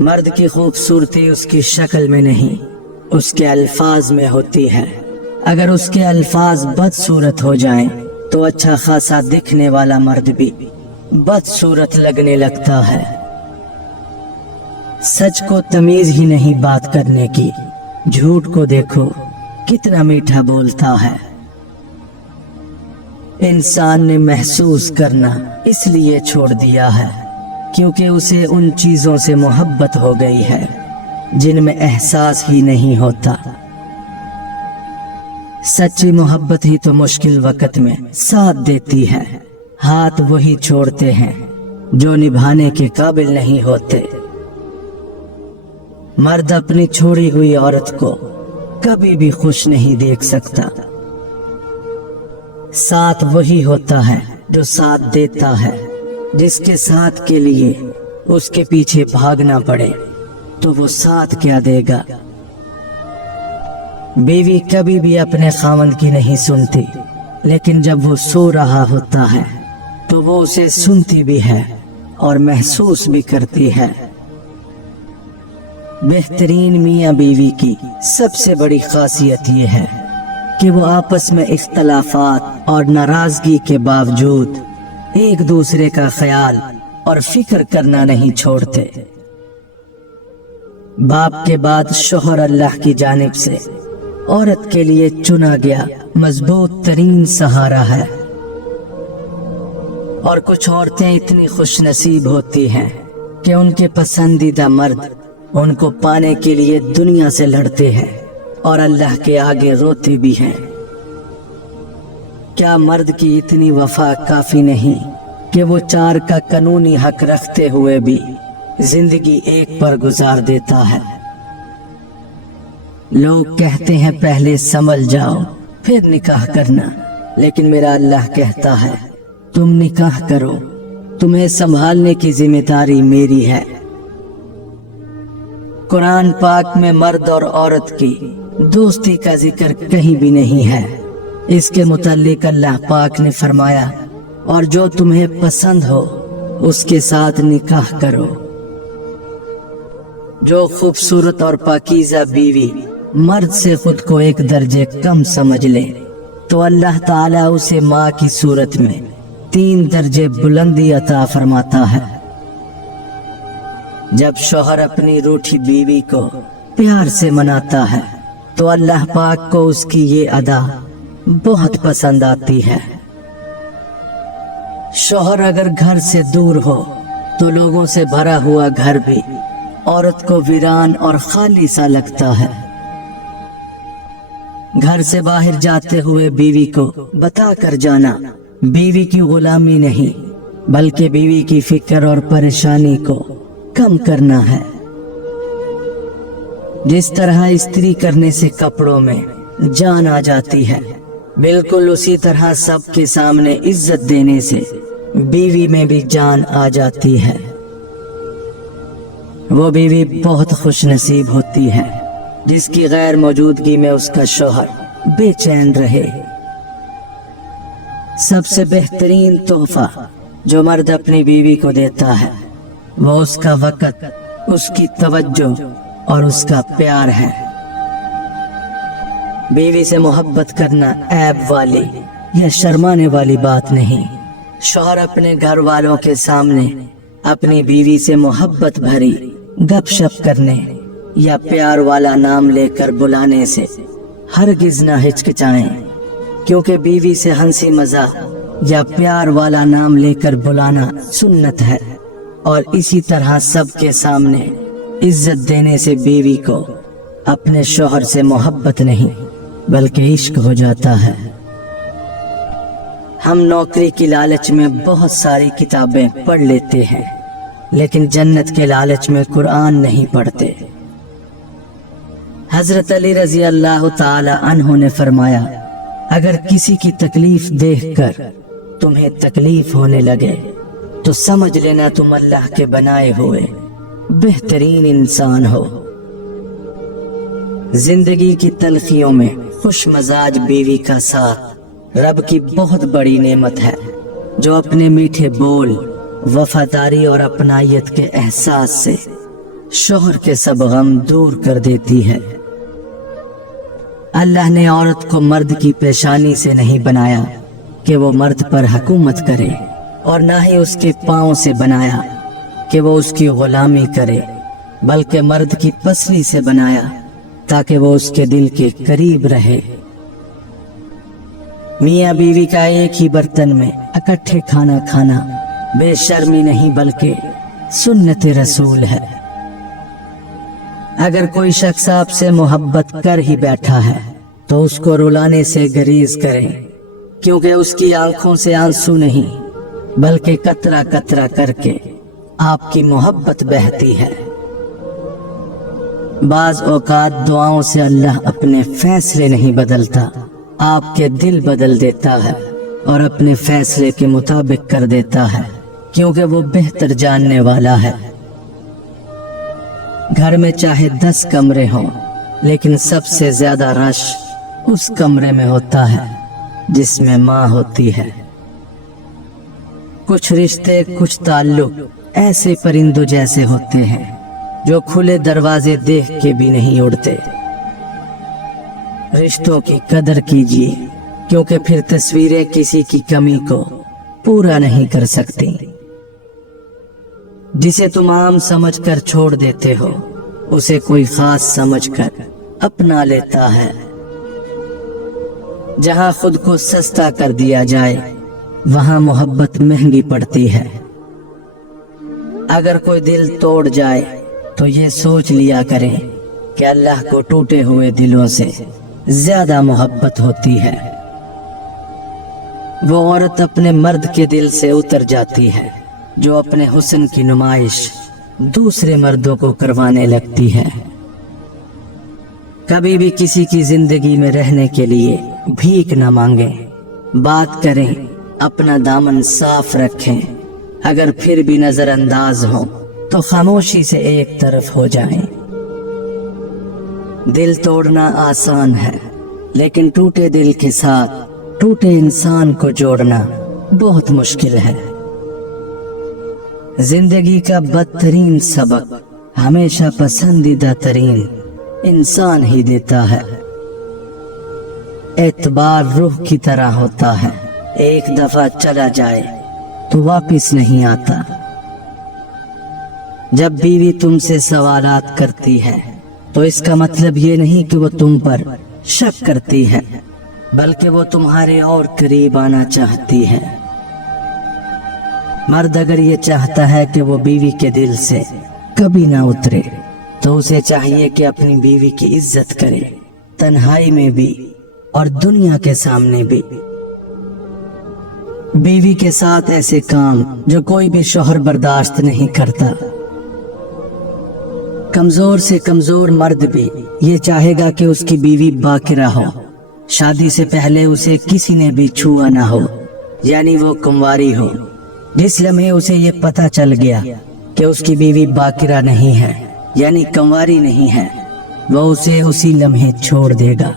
مرد کی خوبصورتی اس کی شکل میں نہیں، اس کے الفاظ میں ہوتی ہے۔ اگر اس کے الفاظ بدصورت ہو جائیں تو اچھا خاصا دکھنے والا مرد بھی بدصورت لگنے لگتا ہے۔ سچ کو تمیز ہی نہیں بات کرنے کی، جھوٹ کو دیکھو کتنا میٹھا بولتا ہے۔ انسان نے محسوس کرنا اس لیے چھوڑ دیا ہے کیونکہ اسے ان چیزوں سے محبت ہو گئی ہے جن میں احساس ہی نہیں ہوتا۔ سچی محبت ہی تو مشکل وقت میں ساتھ دیتی ہے۔ ہاتھ وہی چھوڑتے ہیں جو نبھانے کے قابل نہیں ہوتے۔ مرد اپنی چھوڑی ہوئی عورت کو کبھی بھی خوش نہیں دیکھ سکتا۔ ساتھ وہی ہوتا ہے جو ساتھ دیتا ہے۔ جس کے ساتھ کے لیے اس کے پیچھے بھاگنا پڑے تو وہ ساتھ کیا دے گا۔ بیوی کبھی بھی اپنے خاوند کی نہیں سنتی، لیکن جب وہ سو رہا ہوتا ہے تو وہ اسے سنتی بھی ہے اور محسوس بھی کرتی ہے۔ بہترین میاں بیوی کی سب سے بڑی خاصیت یہ ہے کہ وہ آپس میں اختلافات اور ناراضگی کے باوجود ایک دوسرے کا خیال اور فکر کرنا نہیں چھوڑتے۔ باپ کے بعد شوہر اللہ کی جانب سے عورت کے لیے چنا گیا مضبوط ترین سہارا ہے، اور کچھ عورتیں اتنی خوش نصیب ہوتی ہیں کہ ان کے پسندیدہ مرد ان کو پانے کے لیے دنیا سے لڑتے ہیں اور اللہ کے آگے روتے بھی ہیں۔ کیا مرد کی اتنی وفا کافی نہیں کہ وہ 4 کا قانونی حق رکھتے ہوئے بھی زندگی ایک پر گزار دیتا ہے؟ لوگ کہتے ہیں پہلے سنبھل جاؤ پھر نکاح کرنا، لیکن میرا اللہ کہتا ہے تم نکاح کرو، تمہیں سنبھالنے کی ذمہ داری میری ہے۔ قرآن پاک میں مرد اور عورت کی دوستی کا ذکر کہیں بھی نہیں ہے۔ اس کے متعلق اللہ پاک نے فرمایا، اور جو تمہیں پسند ہو اس کے ساتھ نکاح کرو۔ جو خوبصورت اور پاکیزہ بیوی مرد سے خود کو ایک درجے کم سمجھ لے تو اللہ تعالیٰ اسے ماں کی صورت میں 3 درجے بلندی عطا فرماتا ہے۔ جب شوہر اپنی روٹھی بیوی کو پیار سے مناتا ہے تو اللہ پاک کو اس کی یہ ادا بہت پسند آتی ہے۔ شوہر اگر گھر سے دور ہو تو لوگوں سے بھرا ہوا گھر بھی عورت کو ویران اور خالی سا لگتا ہے۔ گھر سے باہر جاتے ہوئے بیوی کو بتا کر جانا بیوی کی غلامی نہیں بلکہ بیوی کی فکر اور پریشانی کو کم کرنا ہے۔ جس طرح استری کرنے سے کپڑوں میں جان آ جاتی ہے، بالکل اسی طرح سب کے سامنے عزت دینے سے بیوی میں بھی جان آ جاتی ہے۔ وہ بیوی بہت خوش نصیب ہوتی ہے جس کی غیر موجودگی میں اس کا شوہر بے چین رہے۔ سب سے بہترین تحفہ جو مرد اپنی بیوی کو دیتا ہے وہ اس کا وقت، اس کی توجہ اور اس کا پیار ہے۔ بیوی سے محبت کرنا عیب والی یا شرمانے والی بات نہیں۔ شوہر اپنے گھر والوں کے سامنے اپنی بیوی سے محبت بھری گپ شپ کرنے یا پیار والا نام لے کر بلانے سے ہرگز نہ ہچکچائیں، کیونکہ بیوی سے ہنسی مذاق یا پیار والا نام لے کر بلانا سنت ہے، اور اسی طرح سب کے سامنے عزت دینے سے بیوی کو اپنے شوہر سے محبت نہیں بلکہ عشق ہو جاتا ہے۔ ہم نوکری کی لالچ میں بہت ساری کتابیں پڑھ لیتے ہیں، لیکن جنت کے لالچ میں قرآن نہیں پڑھتے۔ حضرت علی رضی اللہ تعالی عنہ نے فرمایا، اگر کسی کی تکلیف دیکھ کر تمہیں تکلیف ہونے لگے تو سمجھ لینا تم اللہ کے بنائے ہوئے بہترین انسان ہو۔ زندگی کی تلخیوں میں خوش مزاج بیوی کا ساتھ رب کی بہت بڑی نعمت ہے، جو اپنے میٹھے بول، وفاداری اور اپنائیت کے احساس سے शौहर के सब गम दूर कर देती है। अल्लाह ने औरत को मर्द की पेशानी से नहीं बनाया कि वो मर्द पर हुकूमत करे, और ना ही उसके पाँव से बनाया कि वो उसकी गुलामी करे, बल्कि मर्द की पसली से बनाया ताकि वो उसके दिल के करीब रहे। मियाँ बीवी का एक ही बर्तन में इकट्ठे खाना खाना बेशर्मी नहीं बल्कि सुन्नत रसूल है। अगर कोई शख्स आपसे मोहब्बत कर ही बैठा है तो उसको रुलाने से गरीज करें, क्योंकि उसकी आंखों से आंसू नहीं बल्कि कतरा कतरा करके आपकी मोहब्बत बहती है। बाज औकात दुआओं से अल्लाह अपने फैसले नहीं बदलता, आपके दिल बदल देता है और अपने फैसले के मुताबिक कर देता है, क्योंकि वो बेहतर जानने वाला है। घर में चाहे 10 कमरे हों, लेकिन सबसे ज्यादा रश उस कमरे में होता है जिसमें माँ होती है। कुछ रिश्ते, कुछ ताल्लुक ऐसे परिंदों जैसे होते हैं जो खुले दरवाजे देख के भी नहीं उड़ते। रिश्तों की कदर कीजिए, क्योंकि फिर तस्वीरें किसी की कमी को पूरा नहीं कर सकती। जिसे तुम आम समझकर छोड़ देते हो, उसे कोई खास समझकर अपना लेता है। जहां खुद को सस्ता कर दिया जाए, वहां मोहब्बत महंगी पड़ती है। अगर कोई दिल तोड़ जाए तो ये सोच लिया करें कि अल्लाह को टूटे हुए दिलों से ज्यादा मोहब्बत होती है। वो औरत अपने मर्द के दिल से उतर जाती है जो अपने हुस्न की नुमाइश दूसरे मर्दों को करवाने लगती है। कभी भी किसी की जिंदगी में रहने के लिए भीख न मांगे, बात करें, अपना दामन साफ रखें। अगर फिर भी नजरअंदाज हो तो खामोशी से एक तरफ हो जाएं। दिल तोड़ना आसान है, लेकिन टूटे दिल के साथ टूटे इंसान को जोड़ना बहुत मुश्किल है। जिंदगी का बदतरीन सबक हमेशा पसंदीदा तरीन इंसान ही देता है। एतबार रूह की तरह होता है, एक दफा चला जाए तो वापस नहीं आता। जब बीवी तुमसे सवालात करती है तो इसका मतलब ये नहीं कि वो तुम पर शक करती है, बल्कि वो तुम्हारे और करीब आना चाहती है। मर्द अगर ये चाहता है कि वो बीवी के दिल से कभी ना उतरे, तो उसे चाहिए कि अपनी बीवी की इज्जत करे, तन्हाई में भी और दुनिया के सामने भी। बीवी के साथ ऐसे काम जो कोई भी शौहर बर्दाश्त नहीं करता। कमजोर से कमजोर मर्द भी ये चाहेगा कि उसकी बीवी बाकिरा हो, शादी से पहले उसे किसी ने भी छुआ ना हो, यानी वो कुंवारी हो। जिस लम्हे उसे ये पता चल गया कि उसकी बीवी बाकिरा नहीं है, यानी कुंवारी नहीं है, वो उसे उसी लम्हे छोड़ देगा।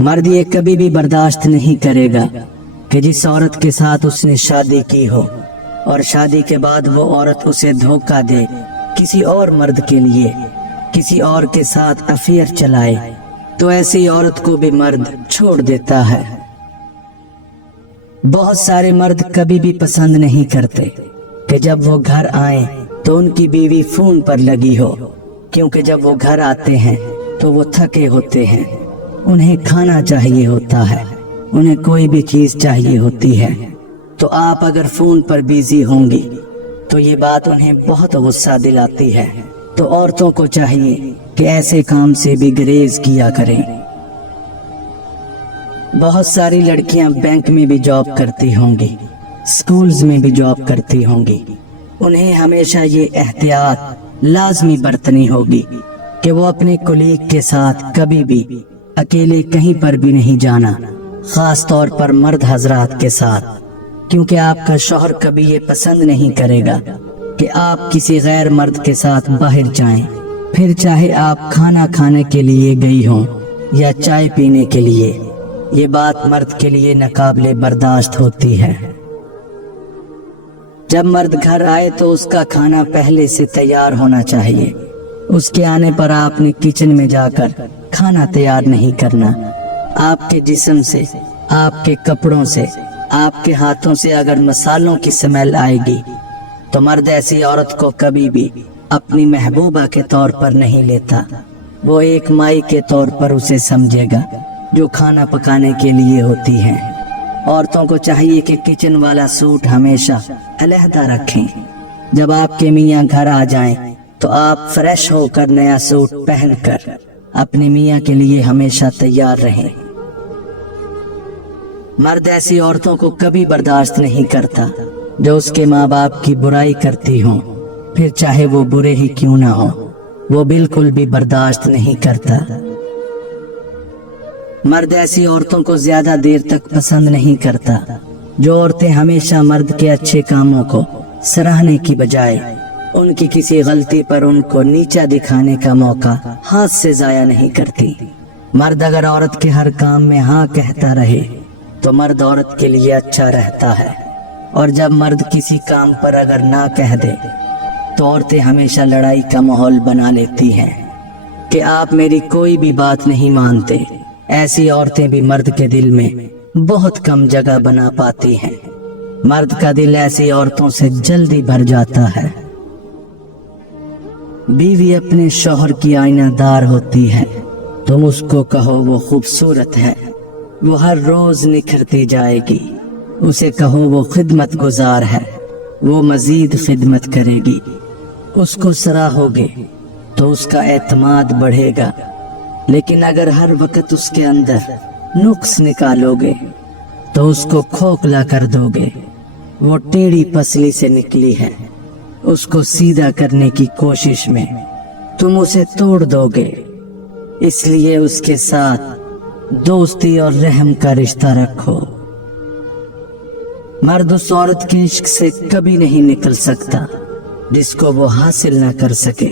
मर्द ये कभी भी बर्दाश्त नहीं करेगा कि जिस औरत के साथ उसने शादी की हो और शादी के बाद वो औरत उसे धोखा दे, किसी और मर्द के लिए किसी और के साथ अफेयर चलाए, तो ऐसी औरत को भी मर्द छोड़ देता है। बहुत सारे मर्द कभी भी पसंद नहीं करते कि जब वो घर आए तो उनकी बीवी फोन पर लगी हो, क्योंकि जब वो घर आते हैं तो वो थके होते हैं, उन्हें खाना चाहिए होता है, उन्हें कोई भी चीज चाहिए होती है। तो आप अगर फोन पर बिजी होंगी तो ये बात उन्हें बहुत गुस्सा दिलाती है। तो औरतों को चाहिए कि ऐसे काम से भी गुरेज किया करें। बहुत सारी लड़कियां बैंक में भी जॉब करती होंगी, स्कूल्स में भी जॉब करती होंगी। उन्हें हमेशा ये एहतियात लाजमी बरतनी होगी कि वो अपने कोलीग के साथ कभी भी अकेले कहीं पर भी नहीं जाना, खास तौर पर मर्द हजरात के साथ, क्योंकि आपका शौहर कभी ये पसंद नहीं करेगा कि आप किसी गैर मर्द के साथ बाहर जाएं, फिर चाहे आप खाना खाने के लिए गई हों या चाय पीने के लिए। ये बात मर्द के लिए नाकाबिले बर्दाश्त होती है। जब मर्द घर आए तो उसका खाना पहले से तैयार होना चाहिए। उसके आने पर आपने किचन में जाकर खाना तैयार नहीं करना। आपके जिस्म से, आपके कपड़ों से, आपके हाथों से अगर मसालों की स्मेल आएगी तो मर्द ऐसी औरत को कभी भी अपनी महबूबा के तौर पर नहीं लेता। वो एक माई के तौर पर उसे समझेगा जो खाना पकाने के लिए होती है। औरतों को चाहिए कि किचन वाला सूट हमेशा अलहदा रखें। जब आपके मियाँ घर आ जाएं तो आप फ्रेश होकर नया सूट पहनकर अपने मियाँ के लिए हमेशा तैयार रहें। मर्द ऐसी औरतों को कभी बर्दाश्त नहीं करता जो उसके माँ बाप की बुराई करती हों, फिर चाहे वो बुरे ही क्यों ना हो, वो बिल्कुल भी बर्दाश्त नहीं करता। मर्द ऐसी औरतों को ज्यादा देर तक पसंद नहीं करता। जो औरतें हमेशा मर्द के अच्छे कामों को सराहने की बजाय उनकी किसी गलती पर उनको नीचा दिखाने का मौका हाथ से जाया नहीं करती। मर्द अगर औरत के हर काम में हाँ कहता रहे तो मर्द औरत के लिए अच्छा रहता है, और जब मर्द किसी काम पर अगर ना कह दे तो औरतें हमेशा लड़ाई का माहौल बना लेती हैं कि आप मेरी कोई भी बात नहीं मानते। ऐसी औरतें भी मर्द के दिल में बहुत कम जगह बना पाती हैं। मर्द का दिल ऐसी औरतों से जल्दी भर जाता है। बीवी अपने शौहर की आईनादार होती है। तुम उसको कहो वो खूबसूरत है, वो हर रोज निखरती जाएगी। उसे कहो वो खिदमत गुजार है, वो मजीद खिदमत करेगी। उसको सराहोगे तो उसका एतमाद बढ़ेगा, लेकिन अगर हर वक्त उसके अंदर नुक्स निकालोगे तो उसको खोखला कर दोगे। वो टेढ़ी पसली से निकली है, उसको सीधा करने की कोशिश में तुम उसे तोड़ दोगे। इसलिए उसके साथ दोस्ती और रहम का रिश्ता रखो। मर्द उस औरत के इश्क से कभी नहीं निकल सकता जिसको वो हासिल ना कर सके।